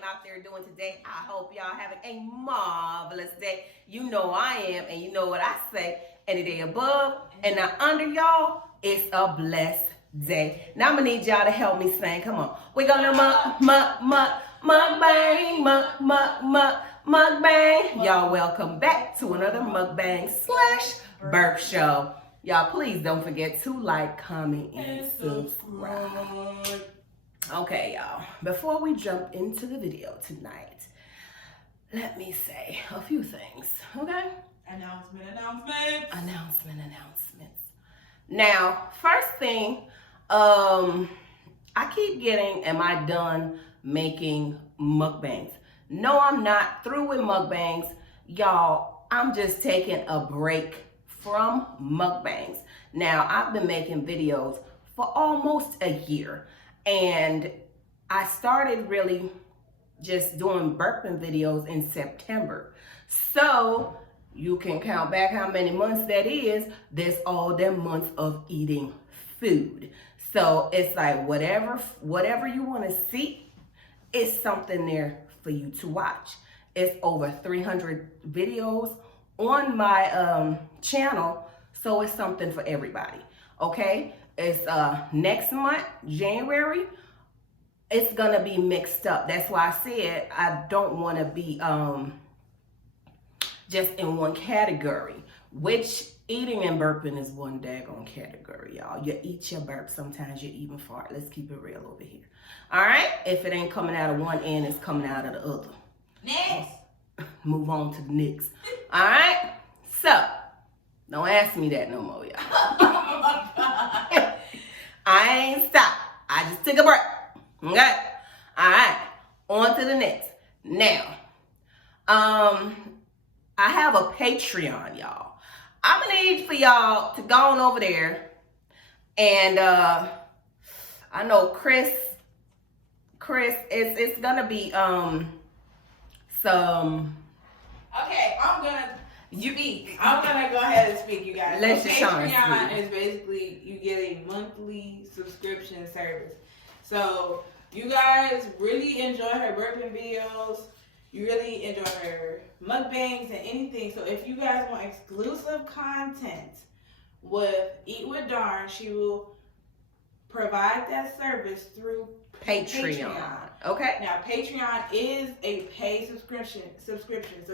am out there doing today? I hope y'all having a marvelous day. You know I am, and you know what I say. Any day above and not under, y'all, it's a blessed day. Now I'm gonna need y'all to help me sing. Come on. We're gonna mukbang. Y'all welcome back to another mukbang / burp show. Y'all please don't forget to like, comment, and subscribe. Okay, y'all, before we jump into the video tonight, let me say a few things, okay? Announcements. Now, first thing, I keep getting, am I done making mukbangs? No, I'm not through with mukbangs. Y'all, I'm just taking a break from mukbangs. Now, I've been making videos for almost a year, and I started really just doing burping videos in September. So you can count back how many months that is. There's all them months of eating food. So it's like whatever you want to see, it's something there for you to watch. It's over 300 videos on my channel, so it's something for everybody. Okay, it's next month, January. It's gonna be mixed up. That's why I said I don't want to be just in one category, which eating and burping is one daggone category, y'all. You eat your burp, sometimes you even fart. Let's keep it real over here. All right, if it ain't coming out of one end, it's coming out of the other. Next. Move on to the next. All right, so don't ask me that no more, y'all. I ain't stopped. I just took a break. Okay. All right. On to the next. Now, I have a Patreon, y'all. I'm gonna need for y'all to go on over there, and I know Chris, it's gonna be some. Okay, I'm gonna go ahead and speak, you guys. Let's so just Patreon is basically you get a monthly subscription service. So you guys really enjoy her burping videos. You really enjoy her mukbangs and anything. So if you guys want exclusive content with Eat with Darn, she will provide that service through Patreon. Okay. Now, Patreon is a paid subscription, so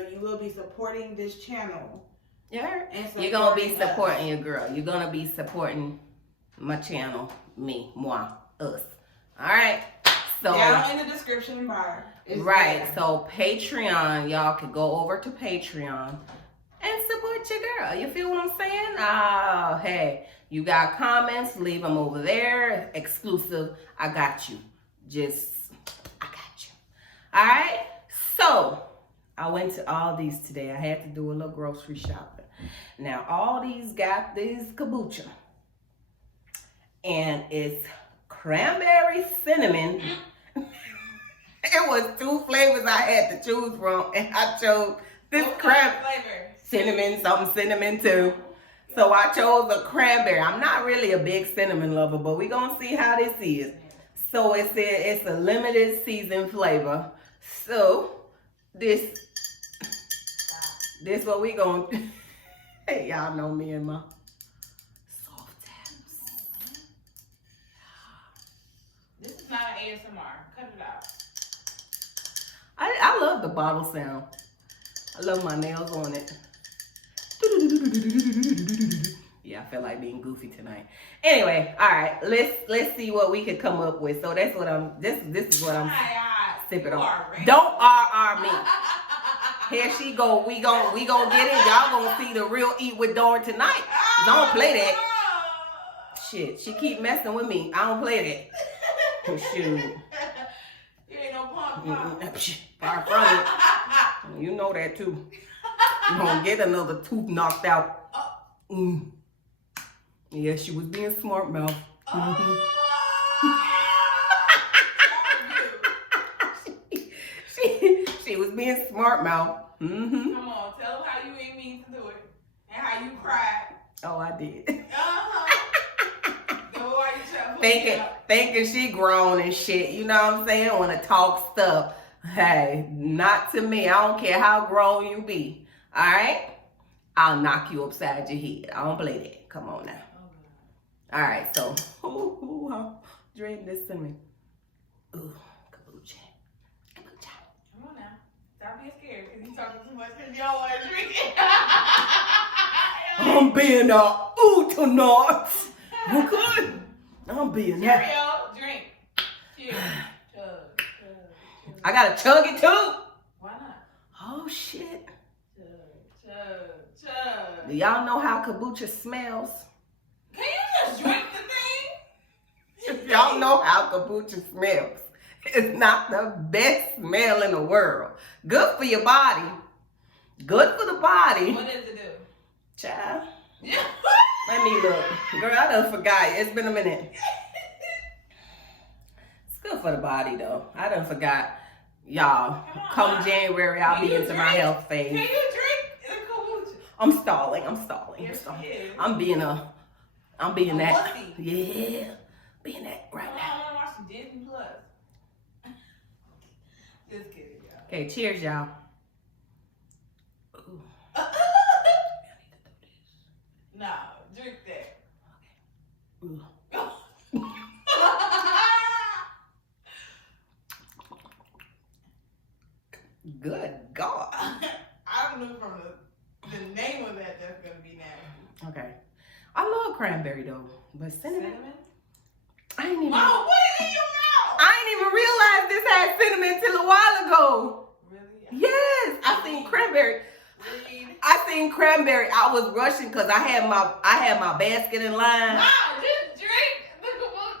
you will be supporting this channel. Yeah. And you're gonna be supporting your girl. You're gonna be supporting my channel, me, moi, us. All right. So down in the description bar. Right. There. So Patreon, y'all can go over to Patreon and support your girl. You feel what I'm saying? Oh, hey, you got comments? Leave them over there. Exclusive. I got you. I got you. All right. So I went to Aldi's today. I had to do a little grocery shopping. Now Aldi's got this kombucha, and it's cranberry cinnamon. It was 2 flavors I had to choose from, and I chose this flavor. Cinnamon too. So I chose a cranberry. I'm not really a big cinnamon lover, but we're gonna see how this is. So it's a limited season flavor. So this what we gonna hey, y'all know me and my soft taps. This is not an ASMR. Cut it out. I love the bottle sound. I love my nails on it. Yeah, I feel like being goofy tonight. Anyway, all right, let's see what we could come up with. So that's what this is what I'm sipping on. Don't RR me. Here she go. We gon' get it. Y'all gonna see the real Eat with Dawn tonight. Don't play that. Shit, she keep messing with me. I don't play that. Shoot. You ain't no punk. Far from it. You know that too. You gonna get another tooth knocked out. Yeah, she was being smart mouth. She was being smart mouth. Come on, tell her how you ain't mean to do it and how you cried. Oh, I did. Go while you trying to thinking she grown and shit. You know what I'm saying? Want to talk stuff. Hey, not to me. I don't care how grown you be. All right? I'll knock you upside your head. I don't play that. Come on now. All right, so drink this to me. Ooh, kombucha. Kombucha. Come on now. Stop being scared because you talking too much because you don't want to drink it. I'm being tonight. Okay? I'm being that. Cheerio, drink. Cheers. Chug, chug, chug. I gotta chug it too. Why not? Oh shit. Chug, chug, chug. Do y'all know how kombucha smells? Can you just drink the thing? If y'all know how kombucha smells, it's not the best smell in the world. Good for your body. Good for the body. What does it do? Child. Let me look. Girl, I done forgot. It's been a minute. It's good for the body though. I done forgot. Y'all, come January, I'll be into my health phase. Can you drink the kombucha? I'm stalling. Yes, she is. I'm being that. Pussy. Yeah. Being that right now. I want to watch some Disney Plus. Just kidding, y'all. Okay, cheers, y'all. Ooh. No, drink that. Ooh. Good God. I don't know from the name of that that's going to be nasty. Okay. I love cranberry though, but cinnamon? I ain't even. Mom, put it in your mouth. I ain't even realized this had cinnamon till a while ago. Really? Yes, I seen cranberry. Read. I seen cranberry. I was rushing because I had my basket in line. Mom, just drink the kombucha.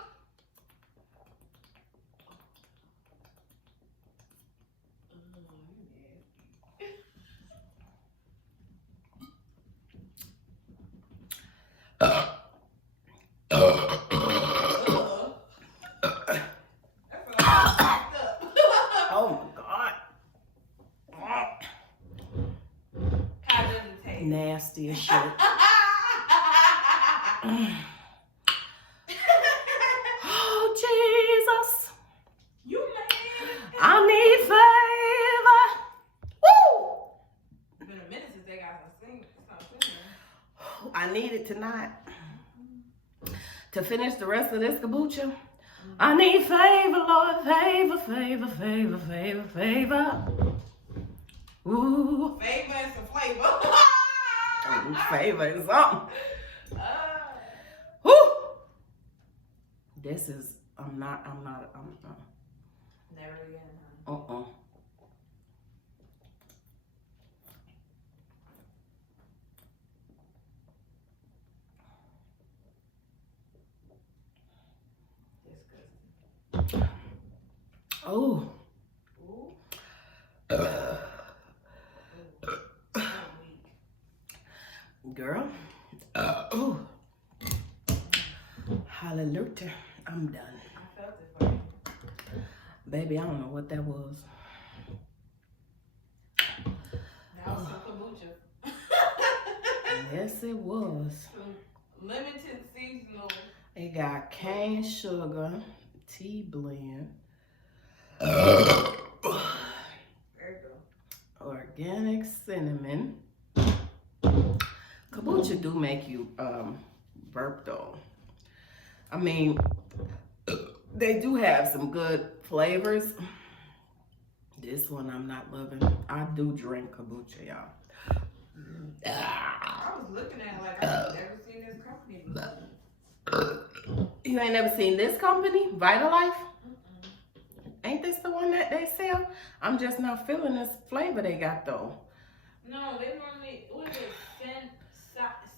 Oh my God. How does it taste? Nasty as shit. Oh Jesus. You mad? I need favor. Woo! It's been a minute since they got something. I need it tonight. To finish the rest of this kombucha, I need favor, Lord, favor, favor, favor, favor, favor. Ooh, Favor and some flavor. favor and something. Woo! This is, I'm not. Never again, Uh-uh. Oh. Ooh. Girl. Oh. Hallelujah. I'm done. I felt it for you. Baby, I don't know what that was. That was some kombucha. Yes, it was. Some limited seasonal. It got cane sugar, tea blend, There you go. organic cinnamon. Kombucha do make you burp though. I mean, they do have some good flavors. This one I'm not loving. I do drink kombucha, y'all. I was looking at it like I've never seen this company before. You ain't never seen this company, Vitalife? Ain't this the one that they sell? I'm just not feeling this flavor they got though. No, they normally, what is it?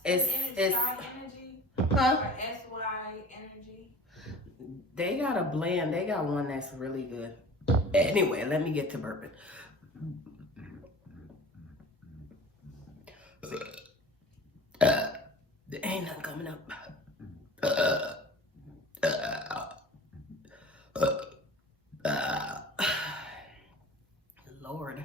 It's Energy? huh? Or SY Energy? They got a blend. They got one that's really good. Anyway, let me get to burping. There ain't nothing coming up. Lord.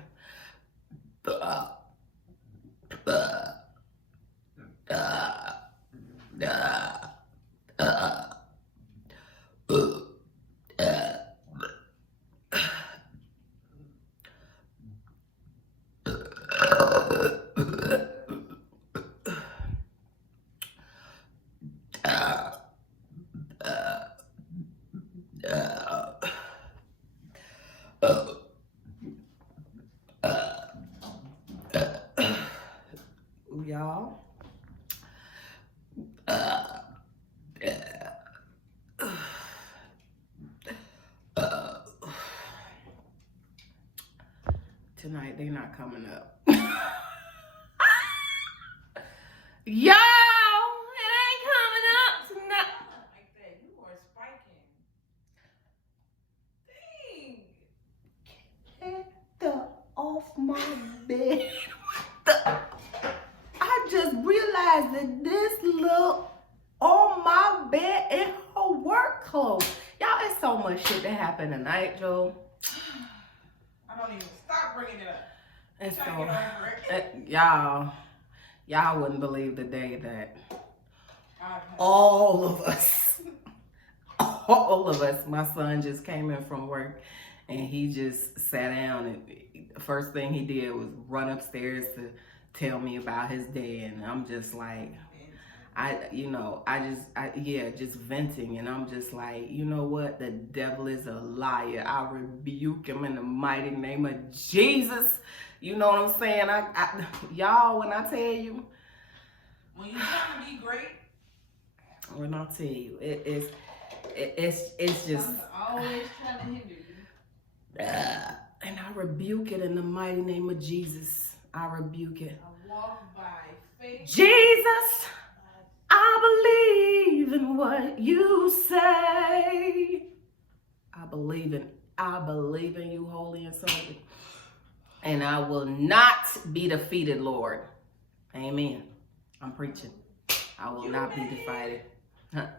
Y'all. Tonight they not coming up. Y'all, it ain't coming up tonight. Like that, you are spiking. Dang. Get the off my bed. I just realized that this look on my bed in her work clothes. Y'all, it's so much shit that happened tonight, Joe. I don't even stop bringing it up. It's Trying to get over it. y'all wouldn't believe the day that Okay. all of us, my son just came in from work and he just sat down, and the first thing he did was run upstairs to tell me about his day, and I'm just like, just venting, and I'm just like, you know what? The devil is a liar. I rebuke him in the mighty name of Jesus. You know what I'm saying? Y'all, when I tell you, when you trying to be great, when I tell you, it's just always trying to hinder you. And I rebuke it in the mighty name of Jesus. I rebuke it. I walk by faith. Jesus, I believe in what you say. I believe in you, holy and holy. And I will not be defeated, Lord. Amen. I'm preaching. I will not be defeated.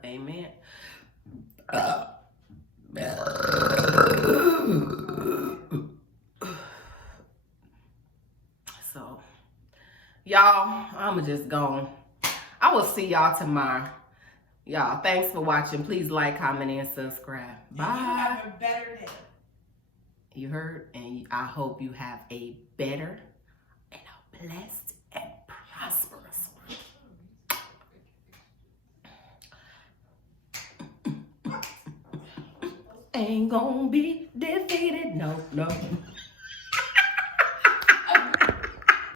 Amen. So, y'all, I'ma just go. I will see y'all tomorrow. Y'all, thanks for watching. Please like, comment, and subscribe. Bye. And you have a better day. You heard? And I hope you have a better and a blessed and prosperous one. Ain't gonna be defeated. No.